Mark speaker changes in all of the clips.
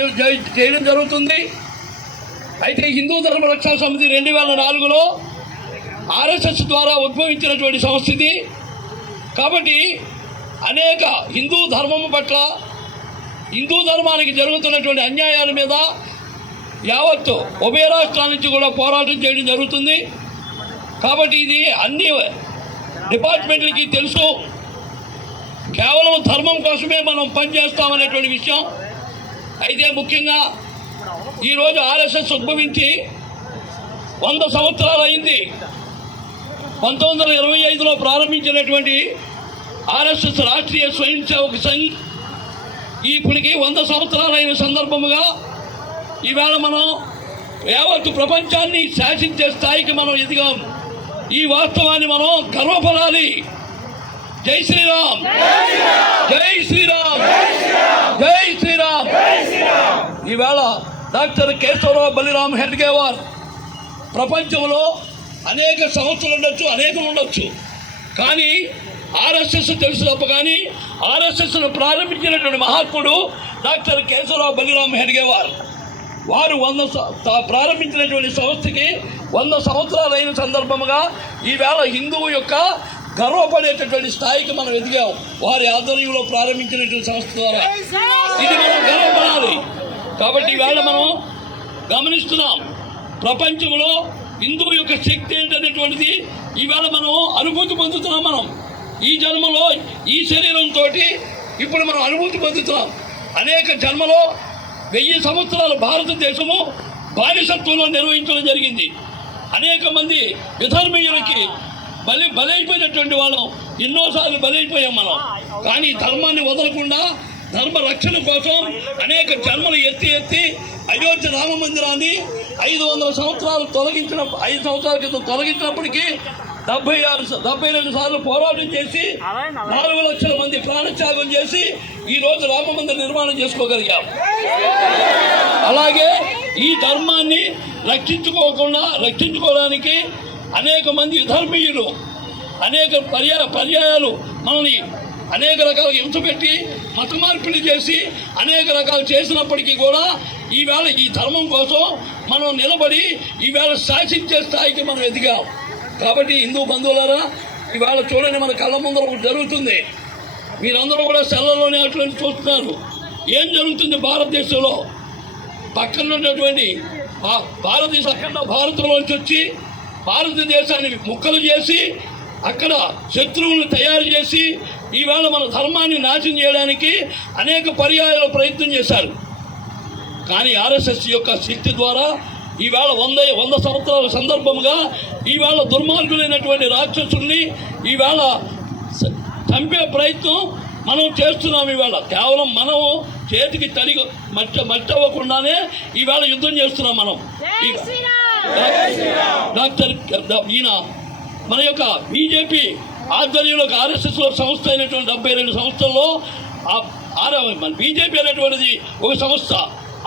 Speaker 1: చేయడం జరుగుతుంది. అయితే హిందూ ధర్మ రక్షణ సమితి రెండు వేల నాలుగులో ఆర్ఎస్ఎస్ ద్వారా ఉద్భవించినటువంటి సంస్థ ఇది కాబట్టి అనేక హిందూ ధర్మం పట్ల హిందూ ధర్మానికి జరుగుతున్నటువంటి అన్యాయాల మీద యావత్తు ఉభయ రాష్ట్రాల నుంచి కూడా పోరాటం చేయడం జరుగుతుంది. కాబట్టి ఇది అన్ని డిపార్ట్మెంట్లకి తెలుసు. కేవలం ధర్మం కోసమే మనం పనిచేస్తామనేటువంటి విషయం. అయితే ముఖ్యంగా ఈరోజు ఆర్ఎస్ఎస్ ఉద్భవించి వంద సంవత్సరాలు అయింది. పంతొమ్మిది వందల ఇరవై ఐదులో ప్రారంభించినటువంటి ఆర్ఎస్ఎస్ రాష్ట్రీయ స్వయం సేవక సంఘ్ ఇప్పటికి వంద సంవత్సరాలైన సందర్భముగా ఈవేళ మనం యావత్తు ప్రపంచాన్ని శాసించే స్థాయికి మనం ఎదిగాం. ఈ వాస్తవాన్ని మనం గర్వపడాలి. జై శ్రీరామ్. జై శ్రీరామ్. జై శ్రీరామ్. ఈవేళ డాక్టర్ కేశవరావు బలిరామ్ హెడ్గేవార్ ప్రపంచంలో అనేక సంస్థలు ఉండొచ్చు అనేకం ఉండొచ్చు. కానీ ఆర్ఎస్ఎస్ తెలుసు తప్ప కానీ ఆర్ఎస్ఎస్ను ప్రారంభించినటువంటి మహాత్ముడు డాక్టర్ కేశవరావు బలిరామ్ హెడ్గేవార్. వారు వంద ప్రారంభించినటువంటి సంస్థకి వంద సంవత్సరాలు అయిన సందర్భముగా ఈవేళ హిందువు యొక్క గర్వపడేటటువంటి స్థాయికి మనం ఎదిగాం. వారి ఆధ్వర్యంలో ప్రారంభించినటువంటి సంస్థ ద్వారా. ఇది మనం గర్వపడాలి. కాబట్టి ఈవేళ మనం గమనిస్తున్నాం. ప్రపంచంలో హిందువు యొక్క శక్తి ఏంటనేటువంటిది ఈవేళ మనం అనుభూతి పొందుతున్నాం మనం. ఈ జన్మలో ఈ శరీరంతో ఇప్పుడు మనం అనుభూతి పొందుతున్నాం. అనేక జన్మలో వెయ్యి సంవత్సరాల భారతదేశము బానిసత్వంలో నిర్వహించడం జరిగింది. అనేక మంది విధర్మీయులకి బలి బలైపోయినటువంటి వాళ్ళం. ఎన్నోసార్లు బలైపోయాం మనం. కానీ ధర్మాన్ని వదలకుండా ధర్మ రక్షణ కోసం అనేక జన్మలు ఎత్తి ఎత్తి అయోధ్య రామ మందిరాన్ని ఐదు వందల సంవత్సరాలు తొలగించిన ఐదు సంవత్సరాల క్రితం తొలగించినప్పటికీ డెబ్బై ఆరు డెబ్బై రెండు సార్లు పోరాటం చేసి నాలుగు లక్షల మంది ప్రాణత్యాగం చేసి ఈ రోజు రామ మందిర నిర్మాణం చేసుకోగలిగాం. అలాగే ఈ ధర్మాన్ని రక్షించుకోకుండా రక్షించుకోవడానికి అనేక మంది ధర్మీయులు అనేక పర్యా పర్యాయాలు మనల్ని అనేక రకాల ఎంచబెట్టి మత మార్పిడి చేసి అనేక రకాలు చేసినప్పటికీ కూడా ఈవేళ ఈ ధర్మం కోసం మనం నిలబడి ఈవేళ శాసించే స్థాయికి మనం ఎదిగాం. కాబట్టి హిందూ బంధువులారా ఈవేళ చూడండి మన కళ్ళ ముందర ఒకటి జరుగుతుంది. మీరందరూ కూడా సెల్లలోనే అటువంటి చూస్తున్నారు. ఏం జరుగుతుంది భారతదేశంలో? పక్కన ఉన్నటువంటి భారతదేశం భారతదేశ భారత్లోంచి వచ్చి భారతదేశాన్ని ముక్కలు చేసి అక్కడ శత్రువులను తయారు చేసి ఈవేళ మన ధర్మాన్ని నాశనం చేయడానికి అనేక పర్యాయాల ప్రయత్నం చేశారు. కానీ ఆర్ఎస్ఎస్ యొక్క శక్తి ద్వారా ఈవేళ వంద వంద సంవత్సరాల సందర్భముగా ఈవేళ దుర్మార్గులైనటువంటి రాక్షసుల్ని ఈవేళ చంపే ప్రయత్నం మనం చేస్తున్నాం ఈవేళ. కేవలం మనం చేతికి తడి మచ్చ మచ్చ అవ్వకుండానే ఈవేళ యుద్ధం చేస్తున్నాం మనం. డాక్టర్ ఈయన మన యొక్క బీజేపీ ఆధ్వర్యంలో ఆర్ఎస్ఎస్లో సంస్థ అయినటువంటి డెబ్బై రెండు సంస్థల్లో ఆ- మన బీజేపీ అనేటువంటిది ఒక సంస్థ.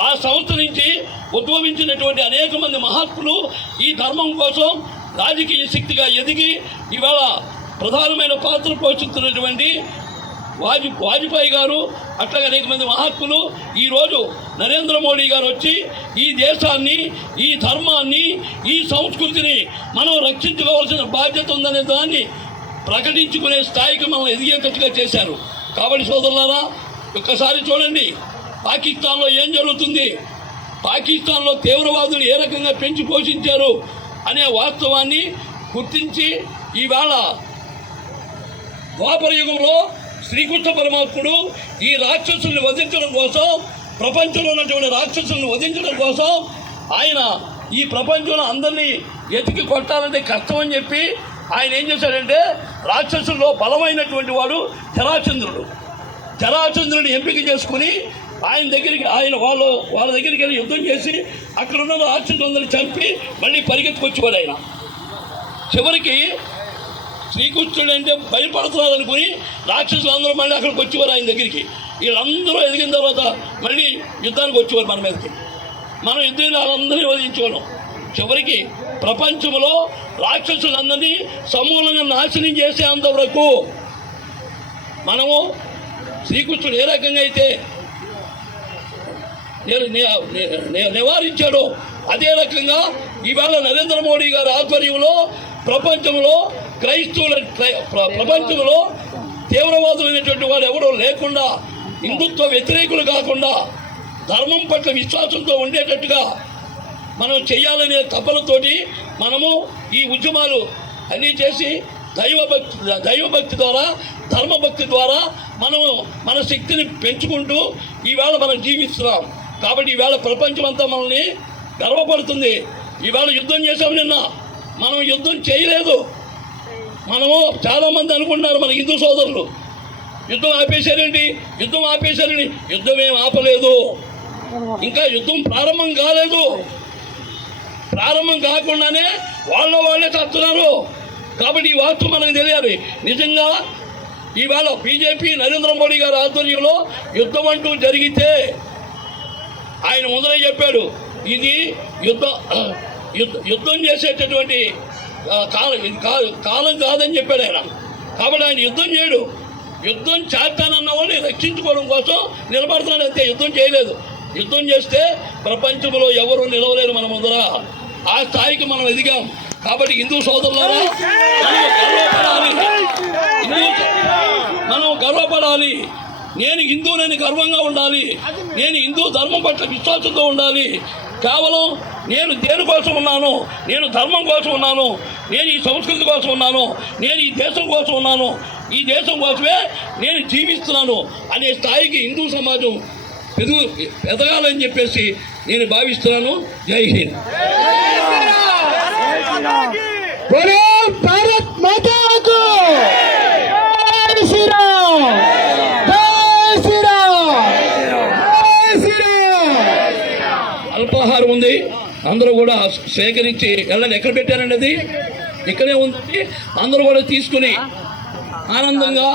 Speaker 1: ఆ సంస్థ నుంచి ఉద్భవించినటువంటి అనేక మంది మహాత్ములు ఈ ధర్మం కోసం రాజకీయ శక్తిగా ఎదిగి ఇవాళ ప్రధానమైన పాత్ర పోషిస్తున్నటువంటి వాజ్ వాజ్పేయి గారు అట్లాగే అనేక మంది మహాత్ములు ఈరోజు నరేంద్ర మోడీ గారు వచ్చి ఈ దేశాన్ని ఈ ధర్మాన్ని ఈ సంస్కృతిని మనం రక్షించుకోవాల్సిన బాధ్యత ఉందనే దాన్ని ప్రకటించుకునే స్థాయికి మనం ఎదిగేటట్టుగా చేశారు. కాబట్టి సోదరులారా ఒక్కసారి చూడండి పాకిస్తాన్లో ఏం జరుగుతుంది? పాకిస్తాన్లో తీవ్రవాదులు ఏ రకంగా పెంచి పోషించారు అనే వాస్తవాన్ని గుర్తించి ఈవేళ ద్వాపర యుగంలో శ్రీకృష్ణ పరమాత్ముడు ఈ రాక్షసుల్ని వధించడం కోసం ప్రపంచంలో ఉన్నటువంటి రాక్షసుల్ని వధించడం కోసం ఆయన ఈ ప్రపంచంలో అందరినీ ఎతికి కొట్టాలంటే కష్టం అని చెప్పి ఆయన ఏం చేశాడంటే రాక్షసుల్లో బలమైనటువంటి వాడు జరాచంద్రుడు. జరాచంద్రుని ఎంపిక చేసుకుని ఆయన దగ్గరికి ఆయన వాళ్ళు వాళ్ళ దగ్గరికి వెళ్ళి యుద్ధం చేసి అక్కడ ఉన్న రాక్షసులందరినీ చంపి మళ్ళీ పరిగెత్తుకొచ్చేవాడు ఆయన. చివరికి శ్రీకృష్ణుడు అంటే భయపడుతున్నారు అనుకుని రాక్షసులు అందరూ మళ్ళీ అక్కడికి వచ్చేవారు ఆయన దగ్గరికి. వీళ్ళందరూ ఎదిగిన తర్వాత మళ్ళీ యుద్ధానికి వచ్చేవారు మన మీదకి. మనం యుద్ధంలో వాళ్ళందరినీ వదిలించేవాళ్ళం చివరికి ప్రపంచంలో రాక్షసులందరినీ సమూలంగా నాశనం చేసేంత వరకు మనము శ్రీకృష్ణుడు ఏ రకంగా అయితే ని- నివారించాడో అదే రకంగా ఈవేళ నరేంద్ర మోడీ గారి ఆధ్వర్యంలో ప్రపంచంలో క్రైస్తవుల ప్ర- ప్రపంచంలో తీవ్రవాదులైనటువంటి వారు ఎవరూ లేకుండా హిందుత్వ వ్యతిరేకులు కాకుండా ధర్మం పట్ల విశ్వాసంతో ఉండేటట్టుగా మనం చేయాలనే తపనతోటి మనము ఈ ఉద్యమాలు అన్నీ చేసి దైవభక్తి దైవభక్తి ద్వారా ధర్మభక్తి ద్వారా మనము మన శక్తిని పెంచుకుంటూ ఈవేళ మనం జీవిస్తున్నాం. కాబట్టి ఈవేళ ప్రపంచం అంతా మనల్ని గర్వపడుతుంది. ఈవేళ యుద్ధం చేసాం నిన్న. మనం యుద్ధం చేయలేదు. మనము చాలామంది అనుకుంటున్నారు మన హిందూ సోదరులు. యుద్ధం ఆపేశారండి యుద్ధం ఆపేశారని యుద్ధం ఏం ఆపలేదు. ఇంకా యుద్ధం ప్రారంభం కాలేదు. ప్రారంభం కాకుండానే వాళ్ళ వాళ్ళే చస్తున్నారు కాబట్టి ఈ వార్త మనకు తెలియాలి. నిజంగా ఈవేళ బీజేపీ నరేంద్ర మోడీ గారి ఆధ్వర్యంలో యుద్ధం అంటూ జరిగితే ఆయన ముందరే చెప్పాడు. ఇది యుద్ధ యుద్ధ యుద్ధం చేసేటటువంటి కాలం ఇది కాదు కాలం కాదని చెప్పాడు ఆయన. కాబట్టి ఆయన యుద్ధం చేయడు. యుద్ధం చేస్తానన్న వాళ్ళని రక్షించుకోవడం కోసం నిలబడుతున్నాడు అంతే యుద్ధం చేయలేదు. యుద్ధం చేస్తే ప్రపంచంలో ఎవరు నిలవలేరు మన ముందర. ఆ స్థాయికి మనం ఎదిగాం. కాబట్టి హిందూ సోదరులారా మనం గర్వపడాలి. మనం గర్వపడాలి. నేను హిందువునని గర్వంగా ఉండాలి. నేను హిందూ ధర్మం పట్ల విశ్వాసంతో ఉండాలి. కేవలం నేను దేని కోసం ఉన్నాను? నేను ధర్మం కోసం ఉన్నాను. నేను ఈ సంస్కృతి కోసం ఉన్నాను. నేను ఈ దేశం కోసం ఉన్నాను. ఈ దేశం కోసమే నేను జీవిస్తున్నాను అనే స్థాయికి హిందూ సమాజం ఎదుగు ఎదగాలని చెప్పేసి నేను భావిస్తున్నాను. జై హింద్. అందరూ కూడా సేకరించి వెళ్ళండి ఎక్కడ పెట్టారండి అది? ఇక్కడే ఉంది. అందరూ కూడా తీసుకుని ఆనందంగా